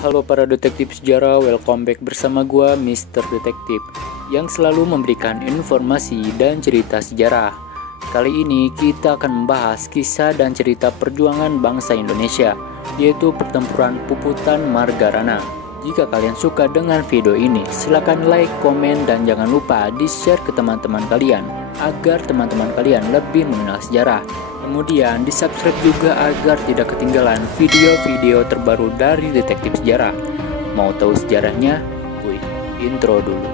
Halo para detektif sejarah, welcome back bersama gua Mr. Detektif yang selalu memberikan informasi dan cerita sejarah. Kali ini kita akan membahas kisah dan cerita perjuangan bangsa Indonesia, yaitu pertempuran Puputan Margarana. Jika kalian suka dengan video ini, silahkan like, komen, dan jangan lupa di-share ke teman-teman kalian agar teman-teman kalian lebih mengenal sejarah. Kemudian di-subscribe juga agar tidak ketinggalan video-video terbaru dari detektif sejarah. Mau tahu sejarahnya? Wih, intro dulu.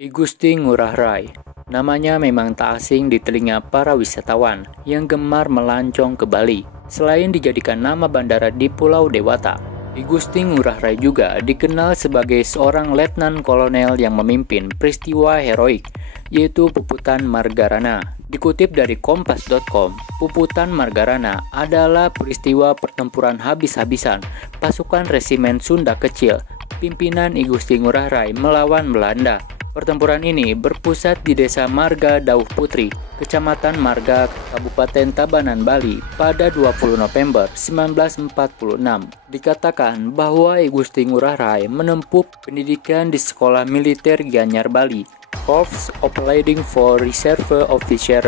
I Gusti Ngurah Rai. Namanya memang tak asing di telinga para wisatawan yang gemar melancong ke Bali. Selain dijadikan nama bandara di Pulau Dewata, I Gusti Ngurah Rai juga dikenal sebagai seorang letnan kolonel yang memimpin peristiwa heroik, yaitu Puputan Margarana. Dikutip dari Kompas.com, Puputan Margarana adalah peristiwa pertempuran habis-habisan pasukan resimen Sunda Kecil, pimpinan I Gusti Ngurah Rai melawan Belanda. Pertempuran ini berpusat di Desa Marga Dauh Putri, Kecamatan Marga, Kabupaten Tabanan, Bali pada 20 November 1946. Dikatakan bahwa I Gusti Ngurah Rai menempuh pendidikan di Sekolah Militer Gianyar Bali, Corps of Leading for Reserve Officer,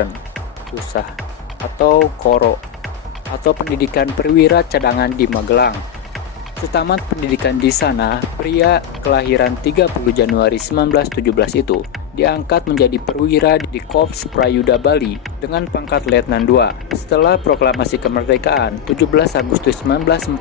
susah, atau KORO, atau pendidikan perwira cadangan di Magelang. Setamat pendidikan di sana, pria kelahiran 30 Januari 1917 itu diangkat menjadi perwira di Korps Prayuda Bali dengan pangkat Letnan II. Setelah proklamasi kemerdekaan 17 Agustus 1945,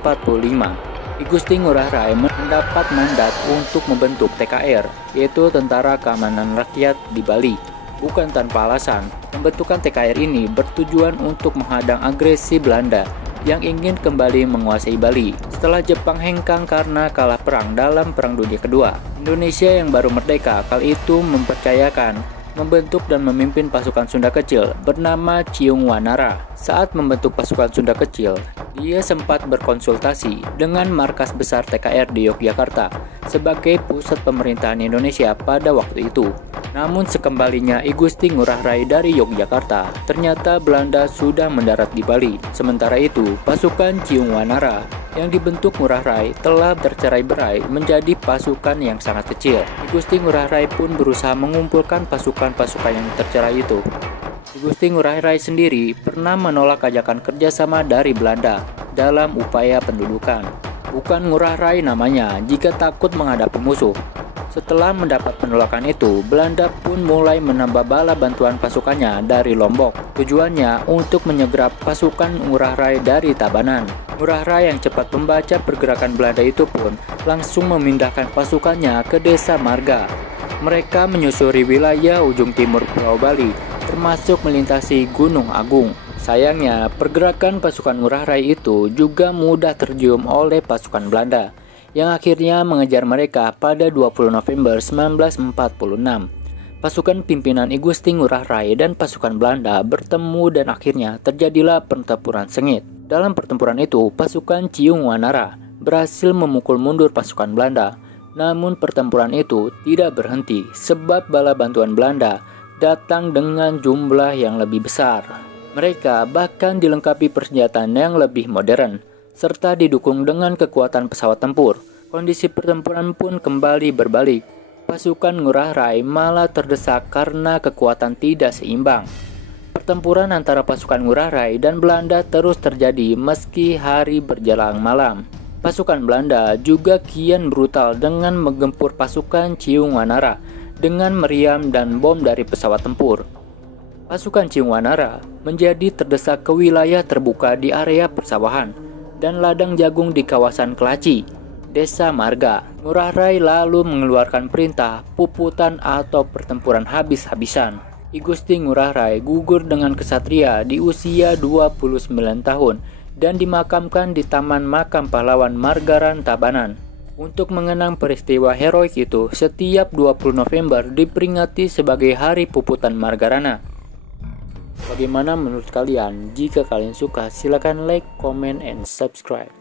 I Gusti Ngurah Rai mendapat mandat untuk membentuk TKR, yaitu Tentara Keamanan Rakyat di Bali. Bukan tanpa alasan, pembentukan TKR ini bertujuan untuk menghadang agresi Belanda yang ingin kembali menguasai Bali setelah Jepang hengkang karena kalah perang dalam Perang Dunia Kedua. Indonesia yang baru merdeka kali itu mempercayakan membentuk dan memimpin pasukan Sunda Kecil bernama Ciung Wanara. Saat membentuk pasukan Sunda Kecil, dia sempat berkonsultasi dengan markas besar TKR di Yogyakarta sebagai pusat pemerintahan Indonesia pada waktu itu. Namun sekembalinya I Gusti Ngurah Rai dari Yogyakarta, ternyata Belanda sudah mendarat di Bali. Sementara itu, pasukan Ciung Wanara yang dibentuk Ngurah Rai telah tercerai-berai menjadi pasukan yang sangat kecil. I Gusti Ngurah Rai pun berusaha mengumpulkan pasukan-pasukan yang tercerai itu. I Gusti Ngurah Rai sendiri pernah menolak ajakan kerjasama dari Belanda dalam upaya pendudukan. Bukan Ngurah Rai namanya jika takut menghadapi musuh. Setelah mendapat penolakan itu, Belanda pun mulai menambah bala bantuan pasukannya dari Lombok. Tujuannya untuk menyergap pasukan Ngurah Rai dari Tabanan. Ngurah Rai yang cepat membaca pergerakan Belanda itu pun langsung memindahkan pasukannya ke Desa Marga. Mereka menyusuri wilayah ujung timur Pulau Bali, termasuk melintasi Gunung Agung. Sayangnya, pergerakan pasukan Ngurah Rai itu juga mudah tercium oleh pasukan Belanda, yang akhirnya mengejar mereka pada 20 November 1946. Pasukan pimpinan I Gusti Ngurah Rai dan pasukan Belanda bertemu dan akhirnya terjadilah pertempuran sengit. Dalam pertempuran itu, pasukan Ciung Wanara berhasil memukul mundur pasukan Belanda. Namun pertempuran itu tidak berhenti sebab bala bantuan Belanda datang dengan jumlah yang lebih besar. Mereka bahkan dilengkapi persenjataan yang lebih modern serta didukung dengan kekuatan pesawat tempur. Kondisi pertempuran pun kembali berbalik. Pasukan Ngurah Rai malah terdesak karena kekuatan tidak seimbang. Pertempuran antara pasukan Ngurah Rai dan Belanda terus terjadi meski hari berjalan malam. Pasukan Belanda juga kian brutal dengan menggempur pasukan Ciung Wanara dengan meriam dan bom dari pesawat tempur. Pasukan Ciung Wanara menjadi terdesak ke wilayah terbuka di area persawahan dan ladang jagung di kawasan Kelaci, Desa Marga. Ngurah Rai lalu mengeluarkan perintah puputan atau pertempuran habis-habisan. I Gusti Ngurah Rai gugur dengan kesatria di usia 29 tahun dan dimakamkan di Taman Makam Pahlawan Margaran Tabanan. Untuk mengenang peristiwa heroik itu, setiap 20 November diperingati sebagai Hari Puputan Margarana. Bagaimana menurut kalian? Jika kalian suka, silakan like, comment, and subscribe.